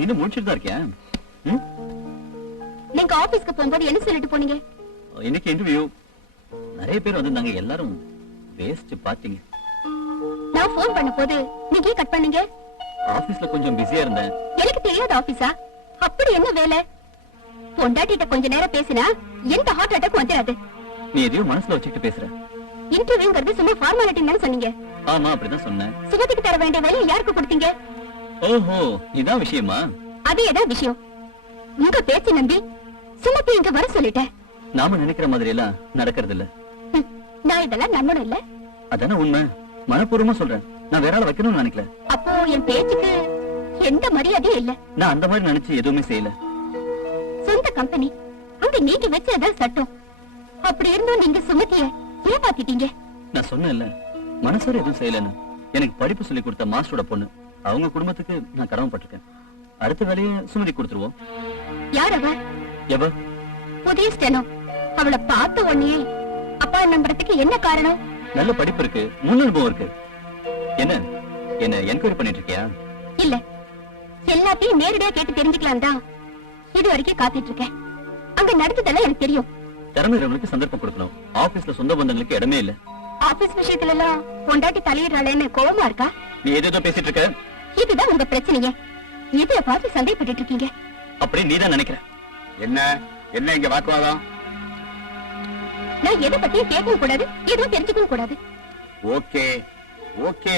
நீ இன்னும் முடிச்சிட்டு தான் இருக்கியா? நீங்க ஆபீஸ்க்கு போகும்போது என்ன சொல்லிட்டு போனீங்க? இன்னைக்கு இன்டர்வியூ, நிறைய பேர் வந்திருந்தாங்க, எல்லாரும் வேஸ்ட் பாத்தீங்க. நான் போன் பண்ண போது நீங்க கட் பண்ணீங்க. ஆபீஸ்ல கொஞ்சம் பிஸியா இருந்தேன். எனக்கு தெரியாத ஆபீஸா? அப்படி என்ன வேலை? பொண்டாட்டிட்ட கொஞ்ச நேரம் பேசினா எந்த ஹார்ட் அட்டாக் வந்துடாது. நீ எதையோ மனசுல வச்சுட்டு பேசுற. இன்டர்வியூங்கிறது சும்மா ஃபார்மாலிட்டின்னு சொன்னீங்க. ஆமா, அப்படிதான் சொன்னேன். சுகத்துக்கு தர வேண்டிய வேலையை யாருக்கு கொடுத்தீங்க? ஓஹோ, இதான் விஷயமா? அதேதான் விஷயம். உங்க பேச்சு நம்பி சுமதி இங்க வர சொல்லிட்டேன். நாம நினைக்கிற மாதிரி எல்லாம் நடக்கிறது இல்ல. நான் இதெல்லாம் நம்பணும் இல்ல. அதான உண்மை. மனப்பூர்வமா சொல்றேன். நான் வேற ஆள வைக்கணும்னு நினைக்கல. அப்போ என் பேச்சுக்கு எந்த மரியாதையும் இல்ல. நான் அந்த மாதிரி நினைச்சு எதுவுமே செய்யல. சொந்த கம்பெனி, அங்க நீங்க வச்சதான் சட்டம். அப்படி இருந்தும் நீங்க சுமதிய ஏமாத்திட்டீங்க. நான் சொன்னேன்ல, மனசார எதுவும் செய்யலன்னு. எனக்கு படிப்பு சொல்லி கொடுத்த மாஸ்டரோட பொண்ணு. அவங்க குடும்பத்துக்கு நான் கடமைப்பட்டிருக்கேன். அடுத்த வேலையை சுமதி கொடுத்துருவோம். யார் அவ? எவ? புதிய ஸ்டெனோ. அவளை பார்த்த உடனே அப்பா நம்புறதுக்கு என்ன காரணம்? நல்ல படிப்பு இருக்கு, முன் அனுபவம் இருக்கு. என்ன என்கொயரி பண்ணிட்டு இருக்கியா? இல்ல, எல்லாத்தையும் நேரடியா கேட்டு தெரிஞ்சுக்கலாம் தான் இது வரைக்கும் காத்துட்டு இருக்கேன். அங்க நடந்ததெல்லாம் எனக்கு தெரியும். திறமையாளர்களுக்கு சந்தர்ப்பம் கொடுக்கணும். ஆபீஸ்ல சொந்த பந்தங்களுக்கு இடமே இல்ல. ஆபீஸ் விஷயத்துல எல்லாம் பொண்டாட்டி தலையிடறாளேன்னு கோவமா இருக்கா? நீ ஏதோ பேசிட்டு இருக்க. இதுதான் உங்க பிரச்சனையே. இதுல பார்த்து சந்தேகப்பட்டு இருக்கீங்க. அப்படி நீதான் நினைக்கிற. என்ன இங்க வாக்குவாதம்? நான் எதை பத்தியும் கேட்கவும் கூடாது, எதுவும் தெரிஞ்சுக்கவும் கூடாது. ஓகே,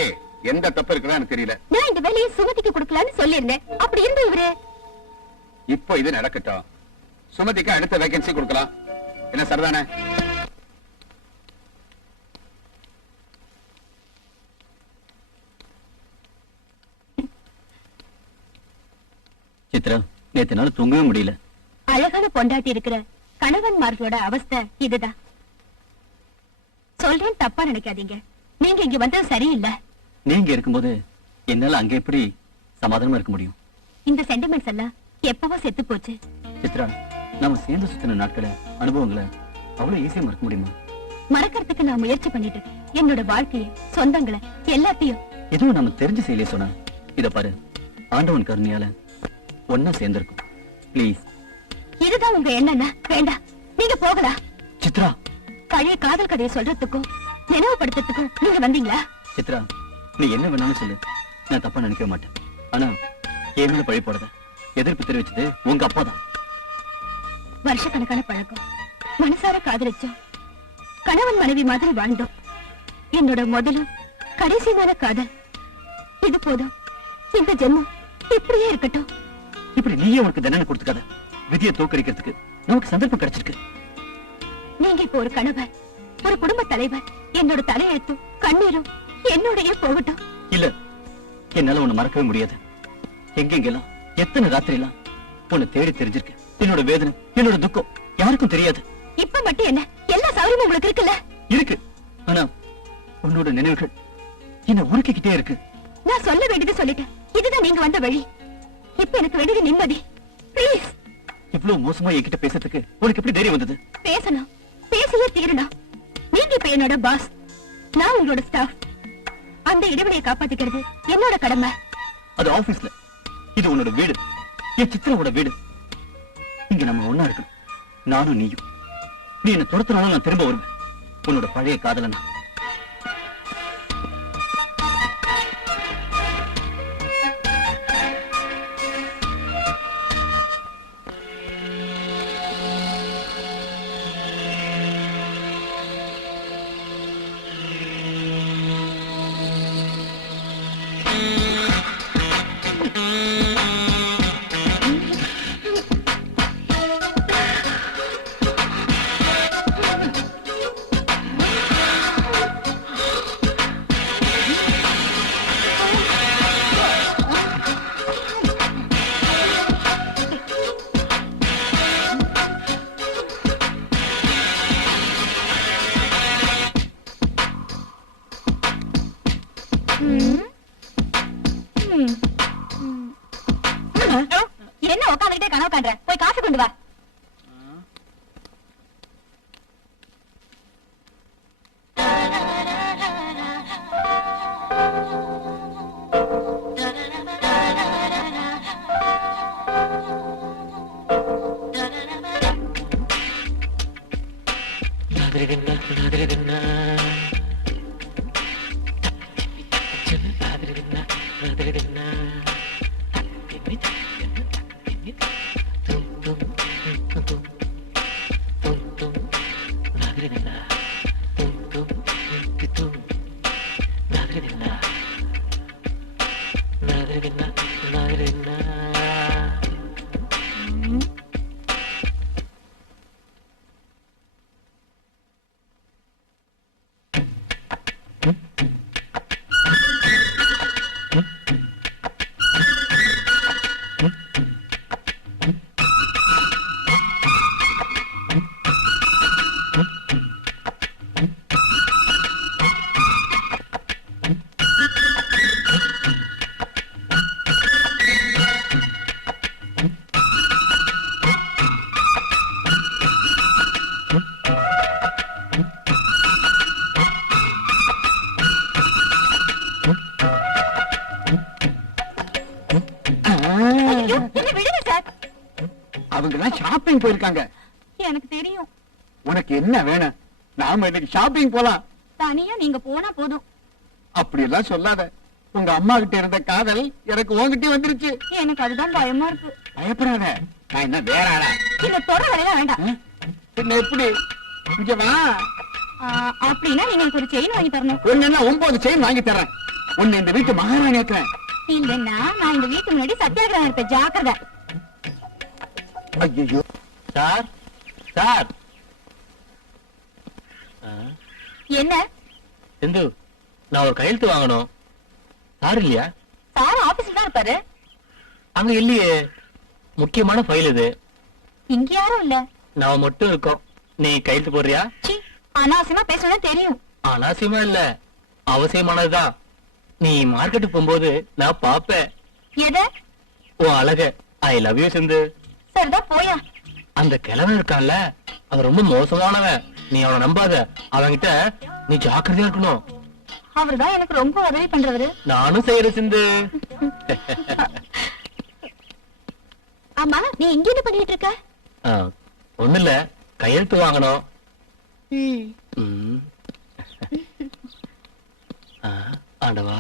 எந்த தப்பு இருக்குதான்னு தெரியல. நான் இந்த வேலையை சுமதிக்கு கொடுக்கலான்னு சொல்லியிருந்தேன். அப்படி இருந்து இவரு இப்போ இது நடக்கட்டும். சுமதிக்கு அடுத்த வேகன்சி கொடுக்கலாம். என்ன சரிதானே? சித்ரா, நேத்து நாள் தூங்கவே முடியல. அழகான பொண்டாட்டி இருக்கிற கணவன்மார்களோட அவஸ்தை இதுதான். சொல்றேன், தப்பா நினைக்காதீங்க. நீங்க இங்க வந்தது சரியில்லை. நீங்க இருக்கும்போது என்னால அங்க எப்படி சமாதானமா இருக்க முடியும்? இந்த சென்டிமெண்ட்ஸ் எல்லாம் எப்பவோ செத்து போச்சு. சித்ரா, நாம சேர்ந்து சுத்தின நாட்களை, அனுபவங்களை அவ்வளவு ஈஸியா மறக்க முடியுமா? மறக்கிறதுக்கு நான் முயற்சி பண்ணிட்டு என்னோட வாழ்க்கையை, சொந்தங்களை எல்லாத்தையும் எதுவும் நாம தெரிஞ்சு செய்யலையே சொன்னா. இத பாரு, ஆண்டவன் கருணையால ஒன்னா சேர்ந்திருக்கும். ப்ளீஸ். இதுதான் உங்க எண்ணம்னா வேண்டாம், நீங்க போகலாம். சித்ரா, பழைய காதல் கதையை சொல்றதுக்கும் நினைவுபடுத்துறதுக்கும் நீங்க வந்தீங்களா? சித்ரா, நீ என்ன வேணாலும் சொல்லு, நான் தப்பா நினைக்க மாட்டேன். ஆனா என் மேல பழி போடாத. எதிர்ப்பு தெரிவிச்சது உங்க அப்பா தான். வருஷக்கணக்கான பழக்கம், மனசார காதலிச்சோம், கணவன் மனைவி மாதிரி வாழ்ந்தோம். என்னோட முதலும் கடைசியான காதல் இது போதும். இந்த ஜென்மம் இப்படியே இருக்கட்டும். இப்படி நீயே உனக்கு தண்டனை கொடுத்துக்காத. விதியை தோக்கடிக்கிறதுக்கு நமக்கு சந்தர்ப்பம் கிடைச்சிருக்கு. நீங்க இப்ப ஒரு கணவர், ஒரு குடும்ப தலைவர். என்னோட தலையெழுத்தும் கண்ணீரும் என்னோடயே போகட்டும். இல்ல, என்னால உன்னை மறக்கவே முடியாது. எங்கெங்கெல்லாம் எத்தனை ராத்திரி எல்லாம் உன்னை தேடி தெரிஞ்சிருக்கு. என்னோட வேதனை, என்னோட துக்கம் யாருக்கும் தெரியாது. இப்ப மட்டும் என்ன, எல்லா சௌரியமும் உங்களுக்கு இருக்குல்ல? இருக்கு. ஆனா உன்னோட நினைவுகள் என்ன உருக்கிக்கிட்டே இருக்கு. நான் சொல்ல வேண்டியது சொல்லிட்டேன். இதுதான் நீங்க வந்த வழி. இப்ப எனக்கு வேண்டியது நிம்மதி. ப்ளீஸ். இவ்வளவு மோசமா என்கிட்ட பேசுறதுக்கு உனக்கு எப்படி தைரியம் வந்தது? பேசணும், பேசியே தீரணும். நீங்க இப்ப என்னோட பாஸ், நான் உங்களோட ஸ்டாஃப். அந்த இடைவெளியை காப்பாத்திக்கிறது என்னோட கடமை. அது ஆபீஸ்ல, இது உன்னோட வீடு, என் சித்ராவோட வீடு. இங்க நம்ம ஒன்னா இருக்கணும், நானும் நீயும். நீ என்ன துரத்துனாலும் நான் திரும்ப வருவேன். உன்னோட பழைய காதலனா. ஐயோ, என்னை விடுங்க சார். அவங்க எல்லாம் ஷாப்பிங் போயிருக்காங்க. எனக்கு தெரியும். உனக்கு என்ன வேணும்? நாம இன்னைக்கு ஷாப்பிங் போலாம். தனியா நீங்க போனா போதும். அப்படி எல்லாம் சொல்லாத. உங்க அம்மா கிட்ட இருந்த காதல் எனக்கு உன்கிட்ட வந்துருச்சு. எனக்கு அதுதான் பயமா இருக்கு. பயப்படாத. நான் என்ன வேற ஆளா? இந்த தொடர வேலையெல்லாம் வேண்டாம். பின்ன எப்படி? இங்க வா. அப்படின்னா நீங்க எனக்கு ஒரு செயின் வாங்கி தரணும். ஒன்னு 9 செயின் வாங்கி தரேன். உன்னை இந்த வீட்டு மகாராணி ஆக்குறேன். இல்லன்னா நான் இந்த வீட்டு முன்னாடி சத்தியாகிரகம் இருப்பேன். ஜாக்கிரதை. ஐயோ சார் சார். என்ன சிந்து, நான் ஒரு கையெழுத்து வாங்கணும். சார் இல்லையா? சார் ஆபீஸ்ல தான் இருப்பாரு. அங்க இல்லையே. முக்கியமான ஃபைல் இது. இங்க யாரும் இல்ல. நான் மட்டும் இருக்கோம். நீ கையெழுத்து போடுறியா? சீ, அனாவசியமா பேசணும் தெரியும். அனாவசியமா இல்ல, அவசியமானதுதான். நீ மார்க்கெட்டுக்கு போகும்போது நான் பாப்பேன். எதை? உன் அழக. ஐ லவ் யூ சிந்து. சரிதான் போயா. அந்த கிழவன் இருக்கான்ல, அவன் ரொம்ப மோசமானவன். நீ அவனை நம்பாத. அவன்கிட்ட நீ ஜாக்கிரதையா இருக்கணும். அவர்தான் எனக்கு ரொம்ப உதவி பண்றவரு. நானும் செய்யறேன் சிந்து. ஆமா, நீ இங்க என்ன பண்ணிட்டு இருக்க? ஒண்ணு இல்ல, கையெழுத்து வாங்கணும். ம். ம். ஆண்டவா.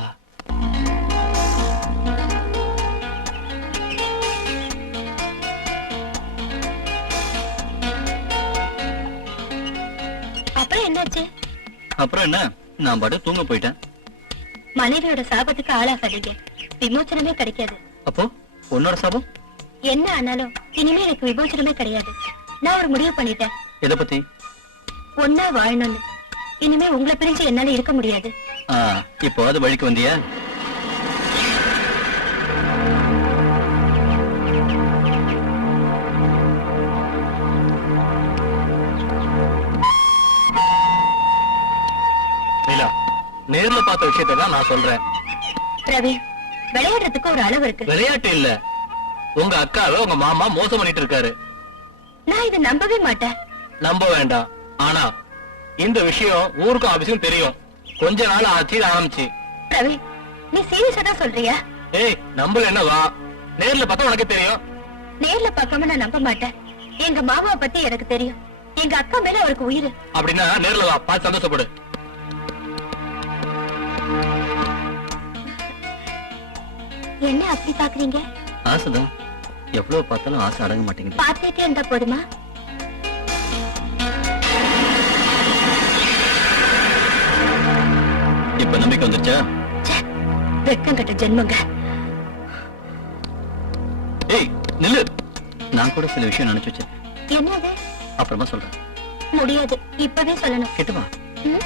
அப்புறம் என்னாச்சு? அப்புறம் என்ன, நான் பாட்டு தூங்க போயிட்டேன். மனைவியோட சாபத்துக்கு ஆளாகாதீங்க. விமோச்சனமே கிடைக்காது. அப்போ உன்னோட சாபம்? என்ன ஆனாலும் இனிமே எனக்கு விமோச்சனமே கிடையாது. நான் ஒரு முடிவு பண்ணிட்டேன். எதை பத்தி? ஒன்னா வாழணும்னு. இனிமே உங்களை பிரிஞ்சு என்னால இருக்க முடியாது. இப்போ அது வழிக்கு வந்தியா? நேர்ல பார்த்த விஷயத்தை தான் நான் சொல்றேன். ரவி, விளையாடுறதுக்கு ஒரு அளவு இருக்கு. விளையாட்டு இல்ல, உங்க அக்காவை உங்க மாமா மோசம் பண்ணிட்டு இருக்காரு. நான் இதை நம்பவே மாட்டேன். நம்ப வேண்டாம். ஆனா இந்த விஷயம் ஊருக்கும் ஆபீஸுக்கும் தெரியும். கொஞ்ச நாள் ஆச்சு ஆரம்பிச்சு. ரவி, நீ சீரியஸா தான் சொல்றியா? ஏய், நம்பல என்ன வா, நேர்ல பார்த்தா உனக்கு தெரியும். நேர்ல பார்க்காம நான் நம்ப மாட்டேன். எங்க மாமாவை பத்தி எனக்கு தெரியும். எங்க அக்கா மேல அவருக்கு உயிர். அப்படின்னா நேர்ல வா, பார்த்து சந்தோஷப்படு. என்ன அப்படி பாக்குறீங்க? ஆசைதான். எவ்வளவு பார்த்தாலும் ஆசை அடங்க மாட்டேங்குது. பார்த்துட்டே இருந்தா போதுமா? இப்ப நம்பிக்கை வந்துருச்சா? வெட்கம் கட்ட ஜென்மங்க. ஏய் நில்லு, நான் கூட சில விஷயம் நினைச்சு வச்சேன். என்னது? அப்புறமா சொல்றேன். முடியாது, இப்பவே சொல்லணும். கேட்டுவா. ம்?